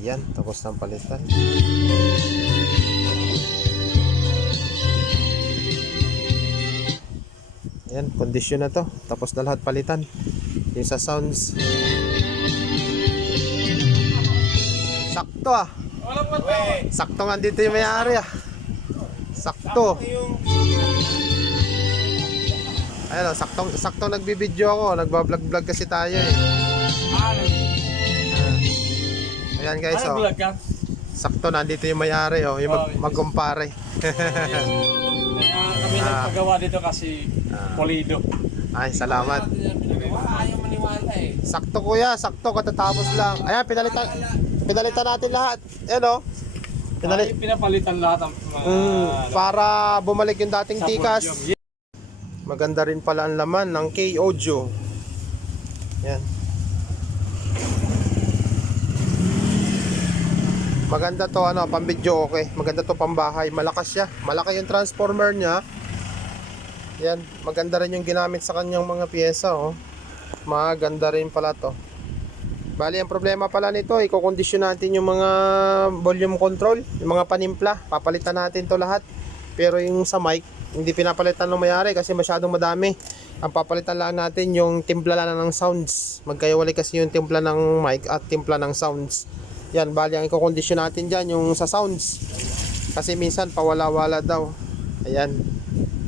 Yan, tapos ng palitan. Yan, kondisyon na to. Tapos na lahat palitan. Yung sa sounds. Sakto ah. Sakto nga dito yung may-ari ah. Sakto. Ayun oh, saktong nagbibideo ako. Nagbablog-vlog kasi tayo eh. Ayan guys oh. Sakto nandito yung may-ari oh. Yung magkumpare. Kaya kami nagpagawa dito kasi polido. Ay, salamat. Ayaw maniwala eh. Sakto kuya, sakto katatapos lang. Ayan, pinalitan natin lahat. Ayan oh. Pinapalitan lahat ang Para bumalik yung dating sa tikas. volume. Maganda rin pala ang laman ng K-Audio. Yan. Maganda to ano, pang-video okay. Maganda to pambahay. Malakas siya. Malaki yung transformer niya. Yan, maganda rin yung ginamit sa kanyang mga piyesa oh. Maganda rin pala to. Bali, ang problema pala nito, i-condition natin yung mga volume control, yung mga panimpla. Papalitan natin to lahat. Pero yung sa mic, hindi pinapalitan ng may-ari kasi masyadong madami. Ang papalitan lang natin yung timpla lang ng sounds. Magkaiwalay kasi yung timpla ng mic at timpla ng sounds. Yan, bali ang i-condition natin dyan yung sa sounds. Kasi minsan pawala-wala daw. Ayan.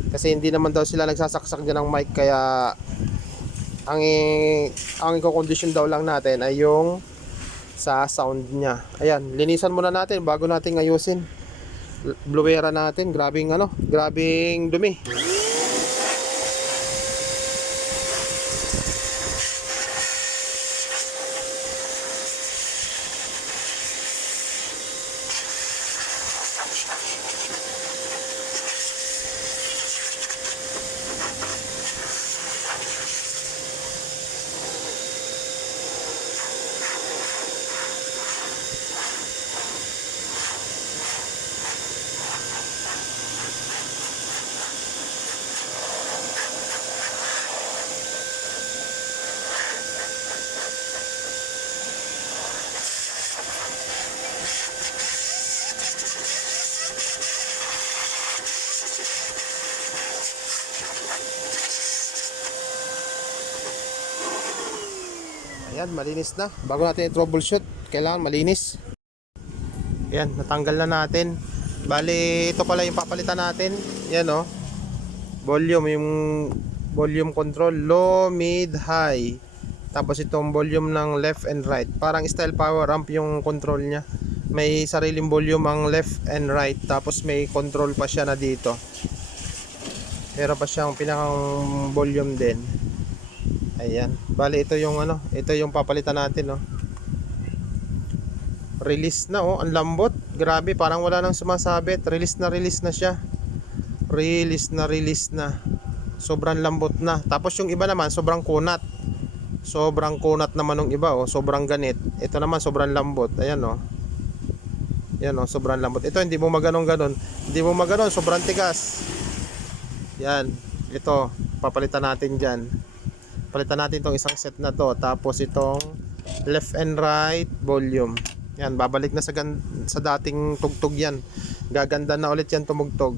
Kasi hindi naman daw sila nagsasaksak dyan ng mic. Kaya ang i-condition daw lang natin ay yung sa sound nya. Ayan, linisan muna natin bago natin ayusin. Blowera natin, grabing dumi. Ayan, malinis na. Bago natin i-troubleshoot, kailangan malinis. Ayan, natanggal na natin. Bali, ito pala yung papalitan natin. Yan oh. Volume, yung volume control, low, mid, high. Tapos itong volume ng left and right. Parang style power amp yung control nya. May sariling volume ang left and right. Tapos may control pa siya na dito. Meron pa siyang pinakang volume din. Ayan. Bali ito yung ito yung papalitan natin, no. Release na oh, ang lambot. Grabe, parang wala nang sumasabit. Release na siya. Release na. Sobrang lambot na. Tapos yung iba naman sobrang kunat. Sobrang kunat naman ng iba oh, sobrang ganit. Ito naman sobrang lambot. Ayan oh. Yan oh, sobrang lambot. Ito hindi mo maganon-ganon. Hindi mo maganon, sobrang tigas. Yan. Ito, papalitan natin diyan. Palitan natin itong isang set na to. Tapos itong left and right volume. Yan, babalik na sa dating tugtog yan. Gaganda na ulit yan tumugtog.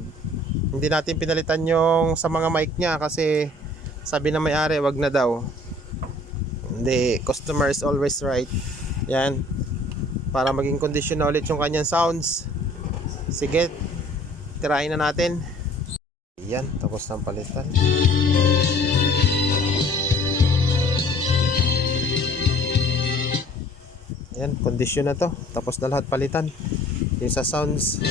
Hindi natin pinalitan yung sa mga mic nya kasi sabi na may-ari wag na daw. Hindi, customer is always right. Yan. Para maging condition na ulit yung kanyang sounds. Sige, tirahin na natin. Yan, tapos ng palitan. Yan, kondisyon na to. Tapos na lahat palitan. Yung sa sounds.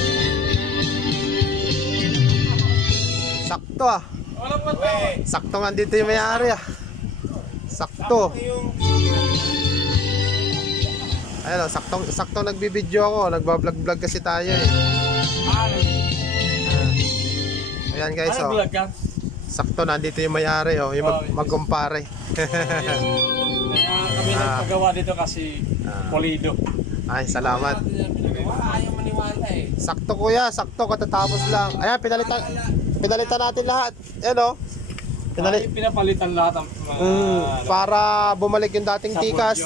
Sakto ah. Sakto nga dito yung may-ari ah. Sakto. Ayun oh, saktong nagbibideo ako. Nagbablog-vlog kasi tayo eh. Ayan guys oh. Sakto nandito yung may-ari oh. Yung magkumpare. Kaya kami nagpagawa dito kasi polido. Ay, salamat. Ayaw maniwala eh. Sakto kuya, sakto katatapos lang. Ayan, pinalitan natin lahat. Ayan oh. Pinapalitan lahat ang Para bumalik yung dating sa tikas. volume.